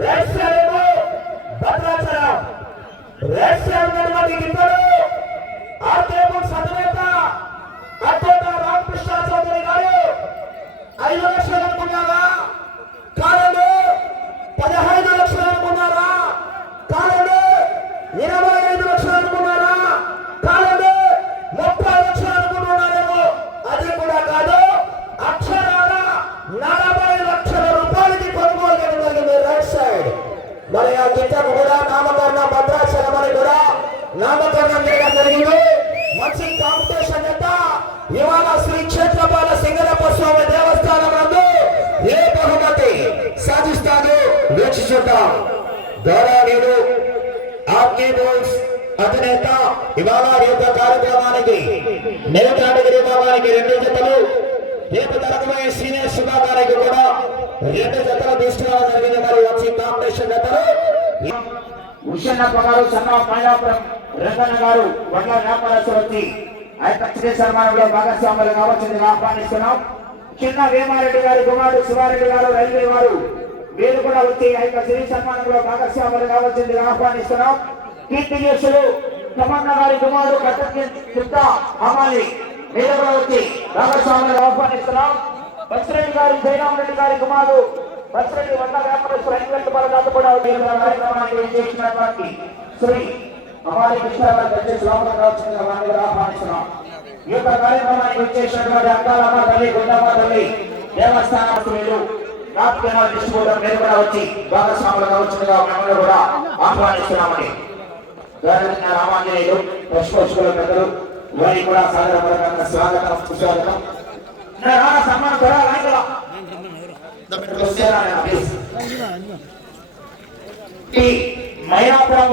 Red side Bhadrachalam red side ఉన్నటువంటి ఇద్దరు ఆర్కేబుల్ సదనేత అత్తోట రామకృష్ణ చౌదరి గారు 5 లక్షలు అనుకున్నారా కాలంలో 15 లక్షలు అనుకున్నారా కాలంలో 25 లక్షలు అనుకున్నారా కాలంలో 30 లక్షలు అనుకుంటున్నారేమో అది కూడా కాదు అక్షరాల 40 లక్షల రూపాయలకి కొనుగోలు జరిగింది రైట్ సైడ్. మరి ఆ గిట్టకు కూడా నామకరణం భద్రాచలం అని కూడా నామకరణం చేయడం జరిగింది. మంచి కాంపిటీషన్ ఎంత ఇవాళ శ్రీ క్షేత్రపాల సింగరప్ప స్వామి దేవస్థానం నందు ఏ బహుమతి సాధిస్తాడు వేచి చూద్దాం. గౌరవనీయులు ఆర్కే బోల్స్ అధినేత ఇవాళ యొక్క కార్యక్రమానికి నేతాడగిరి భాగానికి 2 జతలు రేపు జరగబోయే సీనియర్ సుధా గారికి కూడా 2 జతలు తీసుకురావడం జరిగింది. మరి వచ్చి కాంపిటీషన్ జతలు ఉషన్నప్ప గారు సన్న మైలాపురం రంగన్న గారు వండ్ల వ్యాపారస్తులు వచ్చి ఆ యొక్క శ్రీ సన్మానంలో భాగస్వాములు కావచ్చిందిగా ఆహ్వానిస్తున్నాం. చిన్న వేమారెడ్డి గారి కుమారుడు శివారెడ్డి గారు రైల్వే వారు వీరు కూడా వచ్చి ఆ యొక్క శ్రీ సన్మానంలో భాగస్వాములు కావచ్చిందిగా ఆహ్వానిస్తున్నాం. కీర్తిశేషులు తమన్న గారి కుమారుడు కట్ట అమ్మాలి వీరు కూడా వచ్చి భాగస్వాములు ఆహ్వానిస్తున్నాం. బస్రెడ్డి గారి జయరామరెడ్డి గారి కుమారుడు బస్రెడ్డి వంద వ్యాపారస్తులు రైల్వే బలగాలు కూడా కార్యక్రమానికి చేసినటువంటి శ్రీ అమ్మాలి కృష్ణ గారి దయచేసి లోపల కావచ్చిందిగా వారిని ఆహ్వానిస్తున్నాం. ఈ యొక్క కార్యక్రమానికి వచ్చేసినటువంటి అక్కాలమ్మ తల్లి గుండమ్మ తల్లి దేవస్థానస్తులు రాజకీయ డిస్ట్రిబ్యూటర్ మీరు కూడా వచ్చి భాగస్వాములు కావచ్చుగా మిమ్మల్ని కూడా ఆహ్వానిస్తున్నామని రామాంజనేయులు పుష్పోత్సవ పెద్దలు వారికి కూడా సాధారణ స్వాగతం సుస్వాగతం. సన్మానం మైలాపురం